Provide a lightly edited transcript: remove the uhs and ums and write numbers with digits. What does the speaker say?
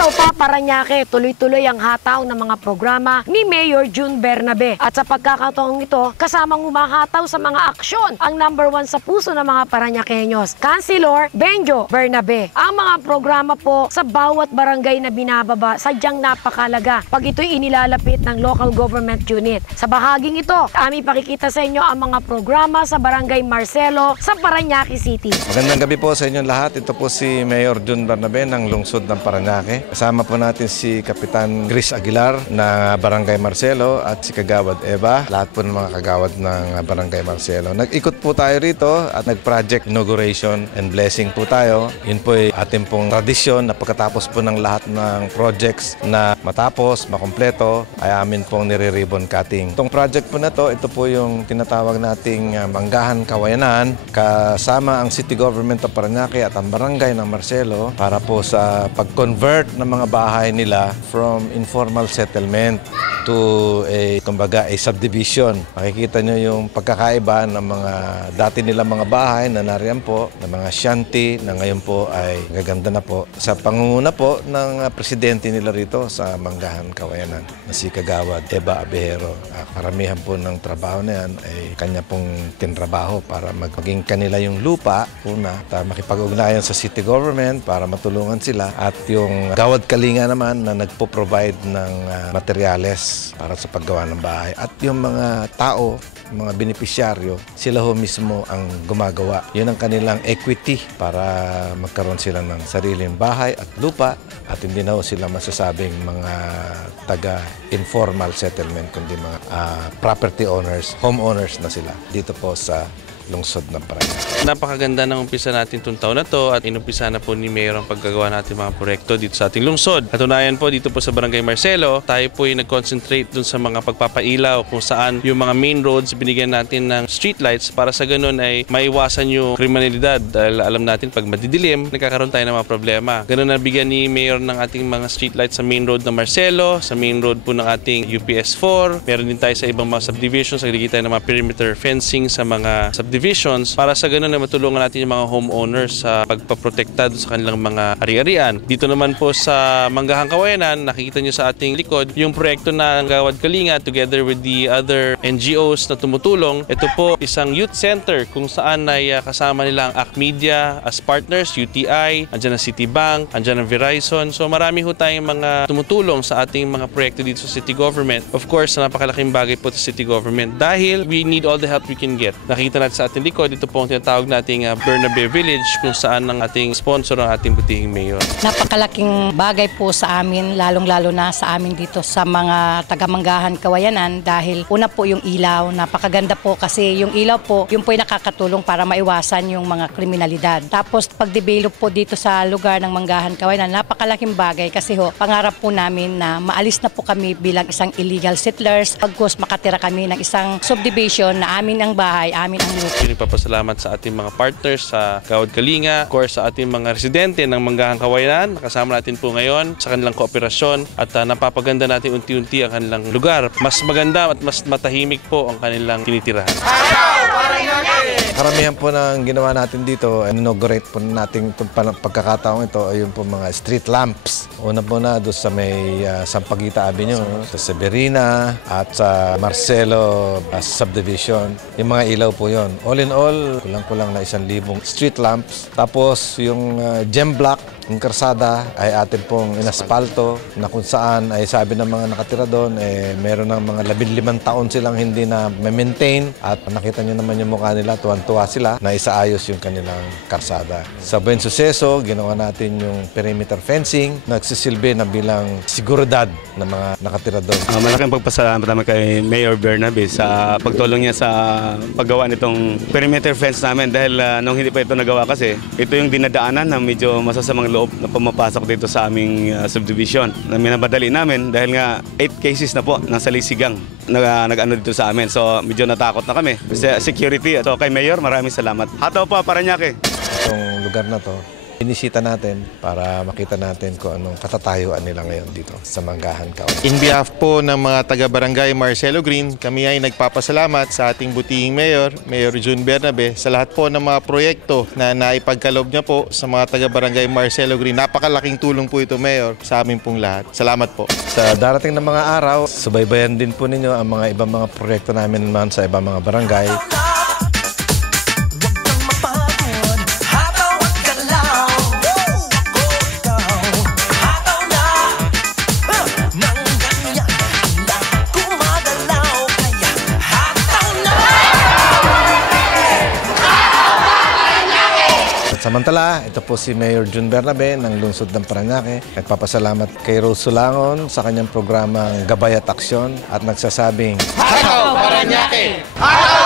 Hataw pa Parañaque, tuloy-tuloy ang hataw ng mga programa ni Mayor June Bernabe. At sa pagkakataong ito, kasamang humahataw sa mga aksyon ang #1 sa puso ng mga Parañaqueños, Councilor Benjo Bernabe. Ang mga programa po sa bawat barangay na binababa, sadyang napakalaga pag ito'y inilalapit ng local government unit. Sa bahaging ito, aming pakikita sa inyo ang mga programa sa Barangay Marcelo sa Parañaque City. Magandang gabi po sa inyong lahat. Ito po si Mayor June Bernabe ng lungsod ng Parañaque. Kasama po natin si Kapitan Chris Aguilar na Barangay Marcelo at si Kagawad Eva, lahat po ng mga kagawad ng Barangay Marcelo. Nag-ikot po tayo rito at nag-project inauguration and blessing po tayo. Yun po ay ating pong tradisyon na pagkatapos po ng lahat ng projects na matapos, makumpleto, ay amin pong nire-ribbon cutting. Itong project po na to, ito po yung tinatawag nating Manggahan Kawayanan, kasama ang City Government of Parañaque at ang Barangay ng Marcelo para po sa pag-convert ng mga bahay nila from informal settlement to a subdivision. Makikita nyo yung pagkakaiba ng mga dati nila mga bahay na nariyan po, ng mga shanty na ngayon po ay gaganda na po. Sa pangunguna po ng presidente nila rito sa Manggahan Kawayanan na si Kagawad Eva Abejero. Karamihan po ng trabaho na yan ay kanya pong tinrabaho para maging kanila yung lupa una at makipag-ugnayan sa city government para matulungan sila at yung Gawad Kalinga naman na nagpo-provide ng materyales para sa paggawa ng bahay at yung mga tao, mga benepisyaryo, sila ho mismo ang gumagawa. Yun ang kanilang equity para magkaroon sila ng sariling bahay at lupa at hindi na ho sila masasabing mga taga-informal settlement kundi mga property owners, homeowners na sila dito po sa lungsod ng Parañaque. Napakaganda ng umpisa natin itong taon na to at inumpisa na po ni Mayor ang paggagawa natin mga proyekto dito sa ating lungsod. Katunayan po dito po sa Barangay Marcelo, tayo po ay nag-concentrate dun sa mga pagpapailaw kung saan yung mga main roads binigyan natin ng streetlights para sa ganun ay maiwasan yung kriminalidad dahil alam natin pag madidilim, nagkakaroon tayo ng mga problema. Ganun na bigyan ni Mayor ng ating mga streetlights sa main road ng Marcelo, sa main road po ng ating UPS4. Meron din tayo sa ibang mga subdivisions, naglagay tayo ng mga perimeter fencing sa mga subdivisions para sa ganun na matulungan natin yung mga homeowners sa pagpaprotekta sa kanilang mga ari-arian. Dito naman po sa Manggahan Kawayanan, nakikita nyo sa ating likod yung proyekto ng Gawad Kalinga together with the other NGOs na tumutulong. Ito po isang youth center kung saan ay kasama nila ang ACMedia as partners, UTI, andyan ang Citibank, andyan ang Verizon. So marami ho tayong mga tumutulong sa ating mga proyekto dito sa city government. Of course, napakalaking bagay po sa city government dahil we need all the help we can get. Nakikita natin sa ating likod, ito po ang tinatawag nating Bernabe Village kung saan ang ating sponsor ang ating butihing mayor. Napakalaking bagay po sa amin, lalong-lalo na sa amin dito sa mga taga-Manggahan Kawayanan dahil una po yung ilaw, napakaganda po kasi yung ilaw po, yung po ay nakakatulong para maiwasan yung mga kriminalidad. Tapos pag-develop po dito sa lugar ng Manggahan Kawayanan, napakalaking bagay kasi ho, pangarap po namin na maalis na po kami bilang isang illegal settlers. Pagkos makatira kami ng isang subdivision na amin ang bahay, amin ang lupa. Nagpapasalamat sa ating mga partners sa Gawad Kalinga, of course sa ating mga residente ng Manggahan Kawayanan. Nakasama natin po ngayon sa kanilang kooperasyon at napapaganda natin unti-unti ang kanilang lugar. Mas maganda at mas matahimik po ang kanilang tinitirahan. Karamihan po ng ginawa natin dito, inaugurate po natin itong pagkakataong ito ay yung po mga street lamps. Una po na doon sa may Sampaguita Avenue, sa Severina at sa Marcelo subdivision. Yung mga ilaw po yon. All in all, kulang-kulang na 1,000 street lamps. Tapos yung gem block, yung karsada ay atin pong inaspalto na kung saan ay sabi ng mga nakatira doon, meron ng mga 15 taon silang hindi na maintain at nakita nyo naman yung mukha nila, tuwan-tuwa sila na isaayos yung kanilang karsada. Sa Buen Suceso, ginawa natin yung perimeter fencing, nagsisilbi na bilang seguridad ng mga nakatira doon. Malaking pagpasalamat naman kay Mayor Bernabe sa pagtulong niya sa paggawa nitong perimeter fence namin dahil nung hindi pa ito nagawa kasi, ito yung dinadaanan na medyo masasamang loob na pumapasok dito sa aming subdivision. Na minabadali namin dahil nga 8 cases na po ng salisigang nag-ano dito sa amin. So medyo natakot na kami. Security. So kay Mayor, maraming salamat. Hataw po, Parañaque. Itong lugar na to Inisita natin para makita natin kung anong katatayuan nila ngayon dito sa Manggahan Kawayan. In behalf po ng mga taga-barangay Marcelo Green, kami ay nagpapasalamat sa ating butihing Mayor, Mayor June Bernabe, sa lahat po ng mga proyekto na naipagkaloob niya po sa mga taga-barangay Marcelo Green. Napakalaking tulong po ito, Mayor, sa amin pong lahat. Salamat po. Sa darating na mga araw, subaybayan din po ninyo ang mga ibang mga proyekto namin naman sa ibang mga barangay. Samantala, ito po si Mayor June Bernabe ng Lungsod ng Parañaque. Nagpapasalamat kay Rose Sulangon sa kanyang programang Gabay at Aksyon at nagsasabing, Hataw Parañaque! Hataw!